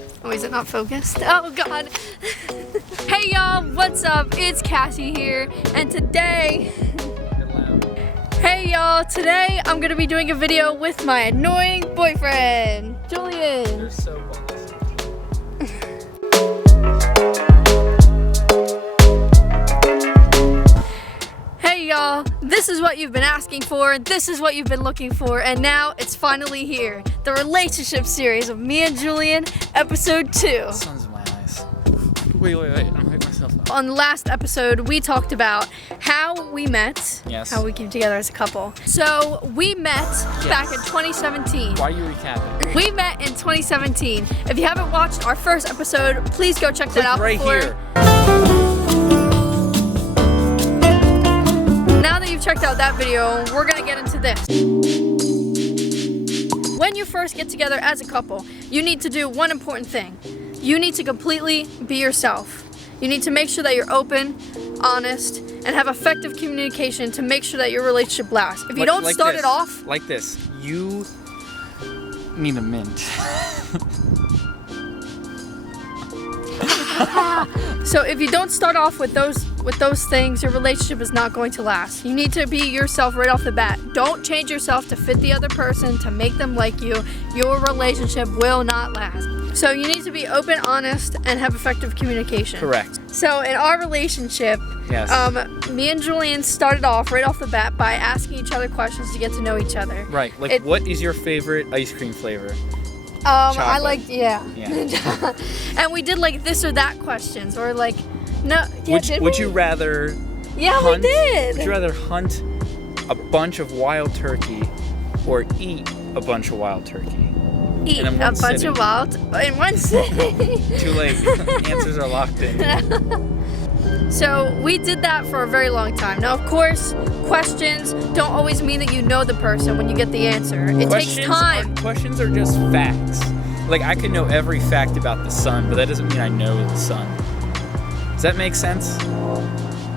Oh, is it not focused? Oh God. Hey y'all, what's up? It's Cassie here, and today, today I'm gonna be doing a video with my annoying boyfriend, Julian. You're so boneless. Hey y'all, this is what you've been asking for, this is what you've been looking for, and now it's finally here. The relationship series of me and Julian, episode 2. Sun's in my eyes. Wait, I'm hyping myself up. On the last episode, we talked about how we met, Yes. how we came together as a couple. So we met back in 2017. Why are you recapping? We met in 2017. If you haven't watched our first episode, please go check that Click out right before. here. Now that you've checked out that video, we're gonna get into this. When you first get together as a couple, you need to do one important thing. You need to completely be yourself. You need to make sure that you're open, honest, and have effective communication to make sure that your relationship lasts. If you don't start it off like this, you need a mint. So if you don't start off with those things, your relationship is not going to last. You need to be yourself right off the bat. Don't change yourself to fit the other person, to make them like you. Your relationship will not last. So you need to be open, honest, and have effective communication. Correct. So in our relationship, Yes. me and Julian started off right off the bat by asking each other questions to get to know each other. Right. Like, what is your favorite ice cream flavor? I Chocolate. like, yeah. Yeah. And we did like this or that questions, or like, no, yeah, Would you rather? Yeah, hunt, we did. Would you rather hunt a bunch of wild turkey or eat a bunch of wild turkey? Eat in a one bunch sitting? of wild in one sitting. Too late. Answers are locked in. So we did that for a very long time. Now, of course, questions don't always mean that you know the person when you get the answer. It takes time. Questions are just facts. Like, I could know every fact about the sun, but that doesn't mean I know the sun. Does that make sense?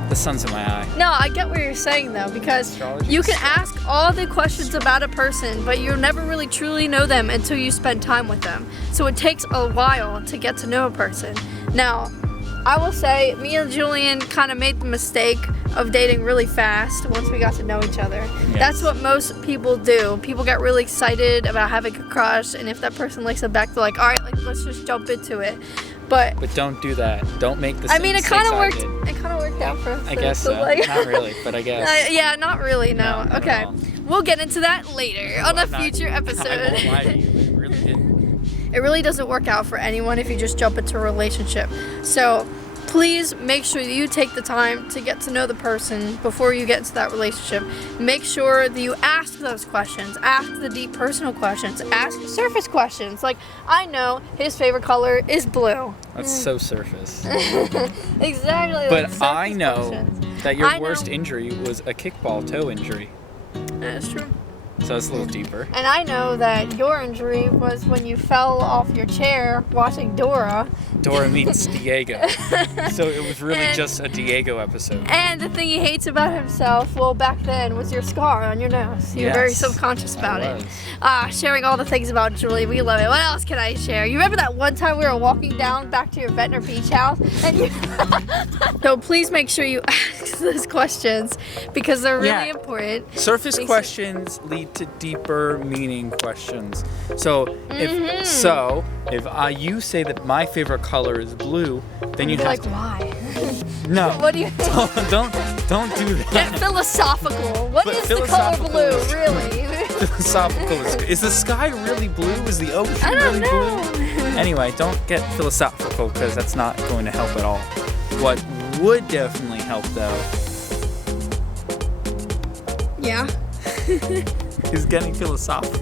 The sun's in my eye. No, I get what you're saying though, because Astrology you can sucks. ask all the questions about a person, but you'll never really truly know them until you spend time with them. So it takes a while to get to know a person. Now, I will say, me and Julian kind of made the mistake of dating really fast once we got to know each other. Yes. That's what most people do. People get really excited about having a crush, and if that person likes them back, they're like, all right, like, let's just jump into it. But don't do that. Don't make the I same mean, it mistakes kind of I worked. did. It kind of worked out for us. I though, guess so. like- Not really, but I guess. Yeah, not really. No. No, not Okay, at all. we'll get into that later on a I'm not- future episode. I won't lie to you. It really didn't. It really doesn't work out for anyone if you just jump into a relationship. So please make sure that you take the time to get to know the person before you get into that relationship. Make sure that you ask those questions. Ask the deep personal questions. Ask surface questions. Like, I know his favorite color is blue. That's so surface. Exactly. But like surface I know questions. that your I worst know. injury was a kickball toe injury. That's true. So it's a little deeper. And I know that your injury was when you fell off your chair watching Dora. Dora meets Diego. So it was really And- just a Diego episode. And the thing he hates about himself, well, back then, was your scar on your nose. You're very Yes, subconscious about I it. was. Sharing all the things about Julie, we love it. What else can I share? You remember that one time we were walking down back to your Ventnor Beach house? And you So please make sure you ask those questions because they're really Yeah. important. Surface Makes- questions lead to deeper meaning questions. So Mm-hmm. if you say that my favorite color is blue, then you You're have like, to why? no. What do you don't do Get that. philosophical. What But is the color philosophical blue, is- really? Philosophical is the sky really blue? Is the ocean I don't really know. blue? Anyway, don't get philosophical because that's not going to help at all. What would definitely help though Yeah. is getting philosophical.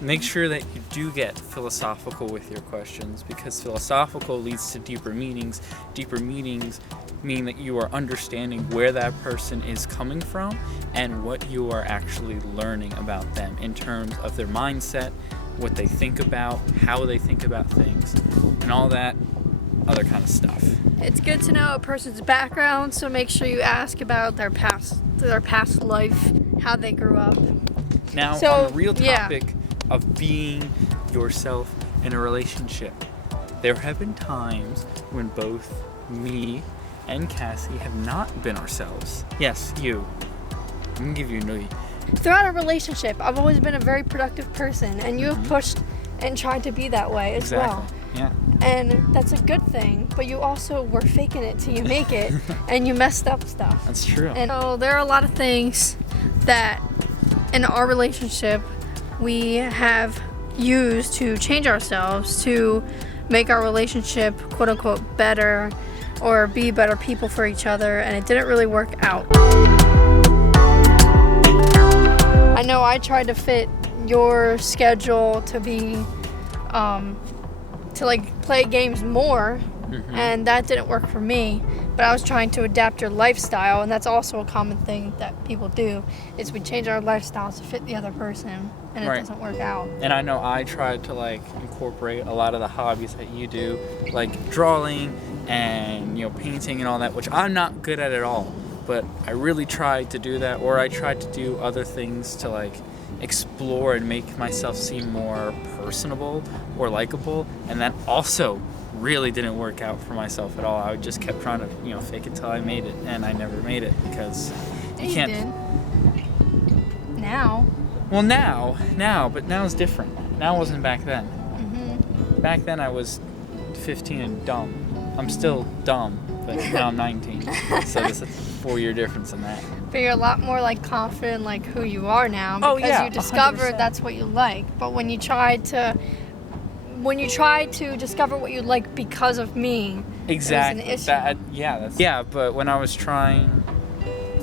Make sure that you do get philosophical with your questions because philosophical leads to deeper meanings. Deeper meanings mean that you are understanding where that person is coming from and what you are actually learning about them in terms of their mindset, what they think about, how they think about things, and all that other kind of stuff. It's good to know a person's background, so make sure you ask about their past life, how they grew up. Now, So, on the real yeah. topic of being yourself in a relationship. There have been times when both me and Cassie have not been ourselves. Yes, you. I'm gonna give you a no. Throughout a relationship, I've always been a very productive person, and you have pushed and tried to be that way as well. Yeah. And that's a good thing, but you also were faking it till you make it, and you messed up stuff. That's true. And so there are a lot of things that in our relationship we have used to change ourselves to make our relationship quote unquote better or be better people for each other, and it didn't really work out. I know I tried to fit your schedule to be to like play games more, and that didn't work for me, but I was trying to adapt your lifestyle, and that's also a common thing that people do is we change our lifestyles to fit the other person, and it Right. doesn't work out. And I know I tried to like incorporate a lot of the hobbies that you do, like drawing and painting and all that, which I'm not good at all. But I really tried to do that, or I tried to do other things to like explore and make myself seem more personable or likable, and that also really didn't work out for myself at all. I just kept trying to fake it till I made it, and I never made it because you can't. Did. Now. Well, now, but now is different. Now wasn't back then. Back then I was 15 and dumb. I'm still dumb, but now I'm 19. So there's a 4-year difference in that. But you're a lot more like confident like who you are now because Oh, yeah, you discovered 100%. that's what you like. But when you tried to discover what you like because of me, Exactly. it was an issue. Yeah, but when I was trying,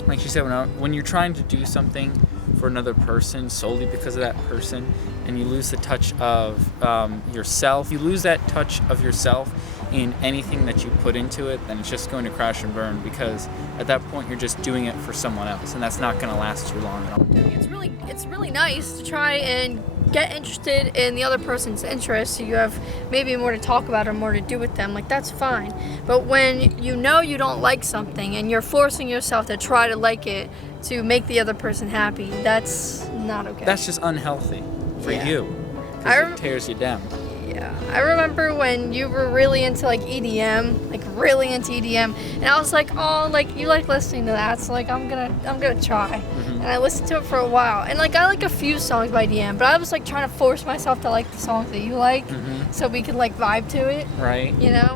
like she said, when you're trying to do something for another person solely because of that person, and you lose the touch of yourself, you lose that touch of yourself in anything that you put into it, then it's just going to crash and burn, because at that point you're just doing it for someone else, and that's not going to last too long at all. It's really nice to try and get interested in the other person's interests, so you have maybe more to talk about or more to do with them. Like, that's fine. But when you don't like something and you're forcing yourself to try to like it to make the other person happy, that's not okay. That's just unhealthy for Yeah. you, I because rem- it tears you down. Yeah, I remember when you were really into like EDM, and I was like, oh, like you like listening to that, so like I'm gonna try. And I listened to it for a while, and like I like a few songs by EDM, but I was like trying to force myself to like the songs that you like, so we could like vibe to it, Right?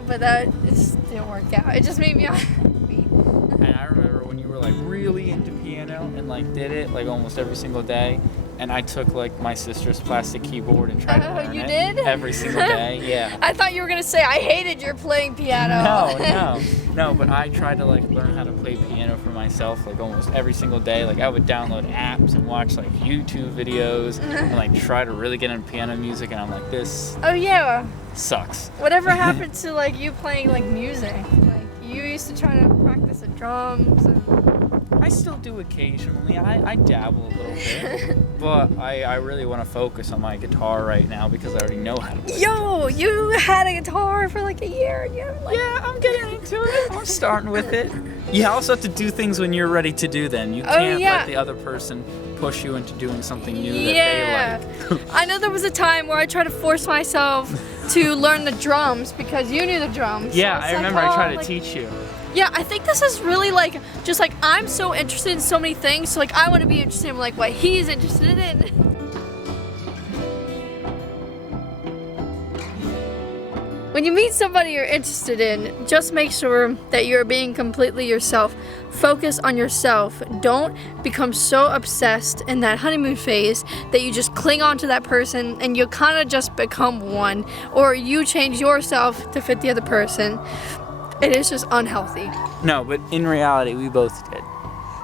but it just didn't work out. It just made me unhappy. And I remember when you were like really into piano and like did it like almost every single day, and I took like my sister's plastic keyboard and tried to learn you it did? every single day. Yeah. I thought you were gonna say I hated your playing piano. No, but I tried to like learn how to play piano for myself like almost every single day. Like I would download apps and watch like YouTube videos and like try to really get into piano music, and I'm like, this Oh yeah. sucks. Whatever happened to like you playing like music? Like you used to try to practice the drums and I still do occasionally. I dabble a little bit, but I really want to focus on my guitar right now because I already know how to play. Yo, you had a guitar for like a year and you're like Yeah, I'm getting into it. I'm starting with it. You also have to do things when you're ready to do them. You can't yeah. let the other person push you into doing something new Yeah. that they like. I know there was a time where I tried to force myself to learn the drums because you knew the drums. So Yeah, it's I like, remember I tried to like- teach you. Yeah, I think this is really like just like I'm so interested in so many things, so like I want to be interested in like what he's interested in. When you meet somebody you're interested in, just make sure that you're being completely yourself. Focus on yourself. Don't become so obsessed in that honeymoon phase that you just cling on to that person and you kind of just become one, or you change yourself to fit the other person. It is just unhealthy. No, but in reality, we both did.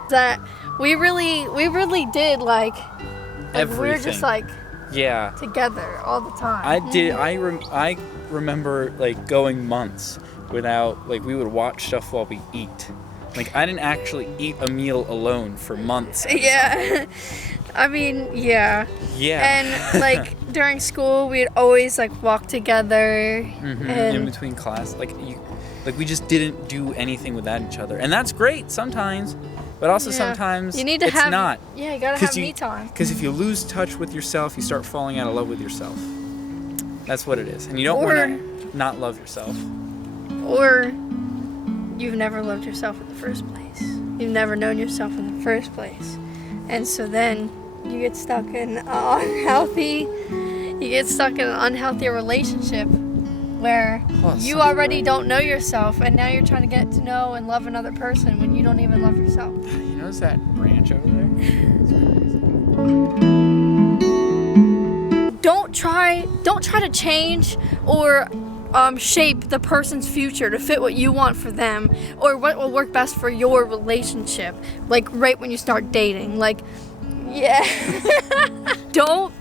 That we really did like we were Everything. just like Yeah. together all the time. I did. I remember like going months without, like, we would watch stuff while we eat. Like, I didn't actually eat a meal alone for months. Yeah. I mean, yeah. Yeah. And like during school, we'd always like walk together. in And between class, like we just didn't do anything without each other, and that's great sometimes, But also Yeah. sometimes You need to it's have. not. Yeah, you gotta have me time. Because if you lose touch with yourself, you start falling out of love with yourself. That's what it is. And you don't want to not love yourself. Or you've never loved yourself in the first place. You've never known yourself in the first place. And so then you get stuck in an unhealthy relationship where you already don't know yourself, and now you're trying to get to know and love another person when you don't even love yourself. You notice that branch over there? It's crazy. Don't try to change or shape the person's future to fit what you want for them or what will work best for your relationship. Like right when you start dating, like, yeah. Don't.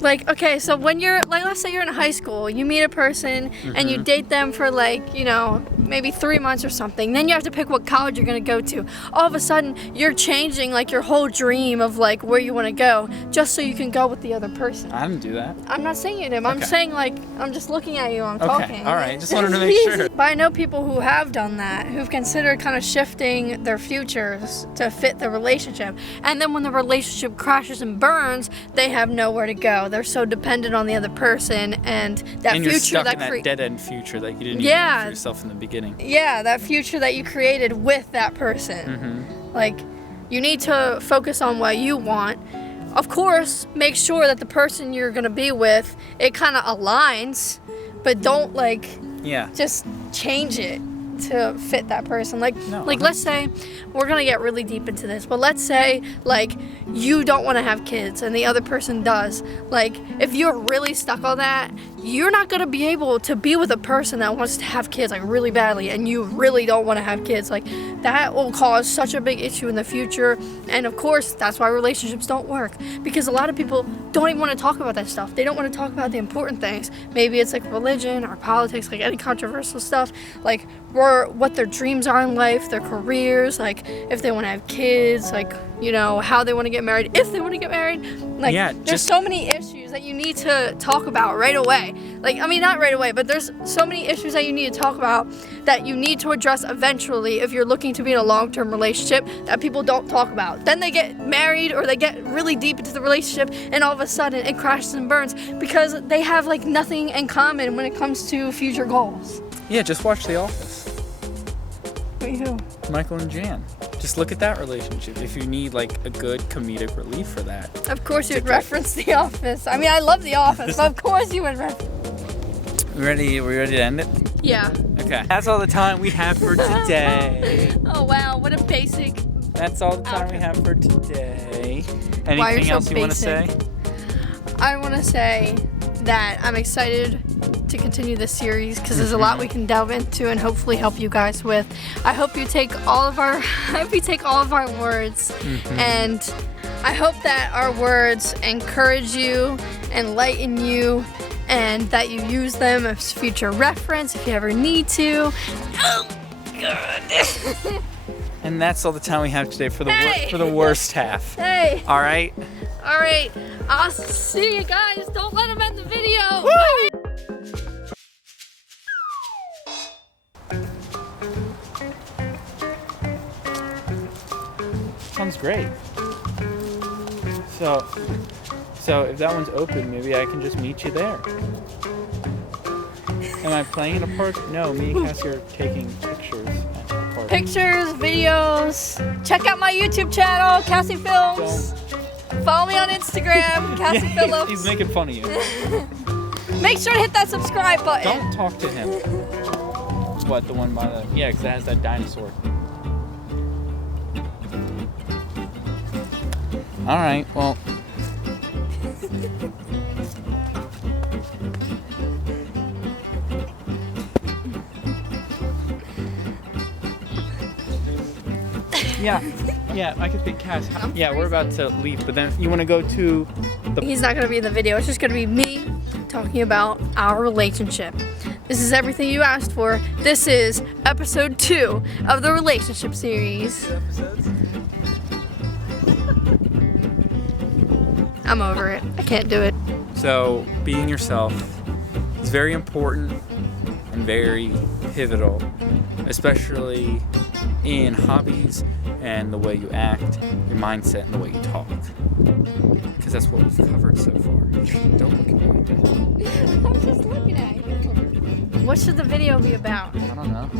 Like, okay, so when you're, like, let's say you're in high school, you meet a person and you date them for, like, you know, maybe 3 months or something. Then you have to pick what college you're going to go to. All of a sudden, you're changing, like, your whole dream of, like, where you want to go just so you can go with the other person. I didn't do that. I'm not saying you did. I'm saying, like, I'm just looking at you. I'm talking. All right. Just wanted to make sure. But I know people who have done that, who've considered kind of shifting their futures to fit the relationship. And then when the relationship crashes and burns, they have nowhere to go. They're so dependent on the other person, and that And you're future stuck that in that dead-end future that you didn't even Yeah. make for yourself in the beginning. yeah, that future that you created with that person. Like, you need to focus on what you want. Of course, make sure that the person you're gonna be with, it kind of aligns, but don't like Yeah. just change it to fit that person. Like, No, like let's say we're gonna get really deep into this, but let's say like you don't want to have kids and the other person does. Like, if you're really stuck on that, you're not gonna be able to be with a person that wants to have kids like really badly, and you really don't want to have kids. Like, that will cause such a big issue in the future. And of course, that's why relationships don't work, because a lot of people don't even want to talk about that stuff. They don't want to talk about the important things. Maybe it's like religion or politics, like any controversial stuff, like what their dreams are in life, their careers, like if they want to have kids, like, you know, how they want to get married, if they want to get married. Like, Yeah, there's so many issues that you need to talk about right away. Like, I mean, not right away, but there's so many issues that you need to talk about that you need to address eventually if you're looking to be in a long-term relationship that people don't talk about. Then they get married or they get really deep into the relationship, and all of a sudden it crashes and burns because they have like nothing in common when it comes to future goals. Yeah, just watch The Office. Wait, who? Michael and Jan. Just look at that relationship. If you need like a good comedic relief for that. Of course you'd reference The Office. I mean, I love The Office, but of course you would reference. We ready to end it? Yeah. Okay. That's all the time we have for today. Oh wow, what a basic. That's all the time we have for today. Why you're Anything so else you want to say? basic. I want to say that I'm excited to continue this series because there's a lot we can delve into and hopefully help you guys with. I hope you take all of our words, and I hope that our words encourage you, enlighten you, and that you use them as future reference if you ever need to. Oh God. And that's all the time we have today for the Hey! for the worst half. Hey. All right. All right. I'll see you guys. Don't let them end the video. Woo! Sounds great. So if that one's open, maybe I can just meet you there. Am I playing in a park? No, me and Cassie are taking pictures at the park. Pictures, videos. Check out my YouTube channel, Cassie Films. Follow me on Instagram, Cassie Yeah, Phillips. he's making fun of you. Make sure to hit that subscribe button. Don't talk to him. What, the one by the... Yeah, because it has that dinosaur. All right, well... Yeah, I could think Cass. Yeah, we're about to leave, but then you want to go to the... He's not going to be in the video. It's just going to be me talking about our relationship. This is everything you asked for. This is episode 2 of the relationship series. I'm over it. I can't do it. So, being yourself is very important and very pivotal, especially in hobbies and the way you act, your mindset, and the way you talk. Because that's what we've covered so far. Don't look at me like that. I'm just looking at you. What should the video be about? I don't know.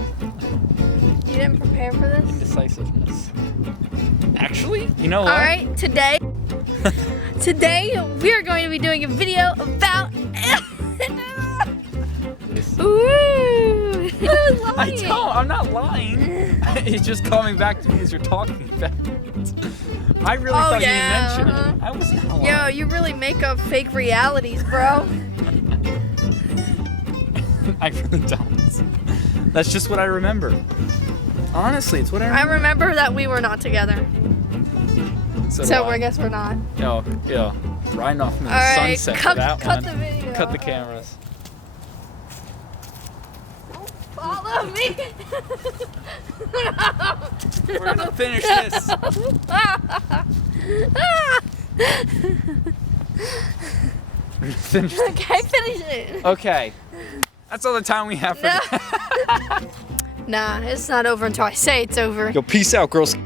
You didn't prepare for this? Indecisiveness. Actually, you know what? All right, today we are going to be doing a video about. Ooh, I don't. I'm not lying. It's just coming back to me as you're talking about it. I really thought you didn't mention it. I was not lying. Yo, you really make up fake realities, bro. I really don't. That's just what I remember. Honestly, it's what I I remember. remember that we were not together. So I guess we're not. No, yeah. Riding off in the All right, sunset cut for that cut one. the video. Cut the cameras. Follow me. We're gonna finish this. We're gonna finish this. Okay, finish it. Okay. That's all the time we have for No. today. Nah, it's not over until I say it's over. Yo, peace out, girls.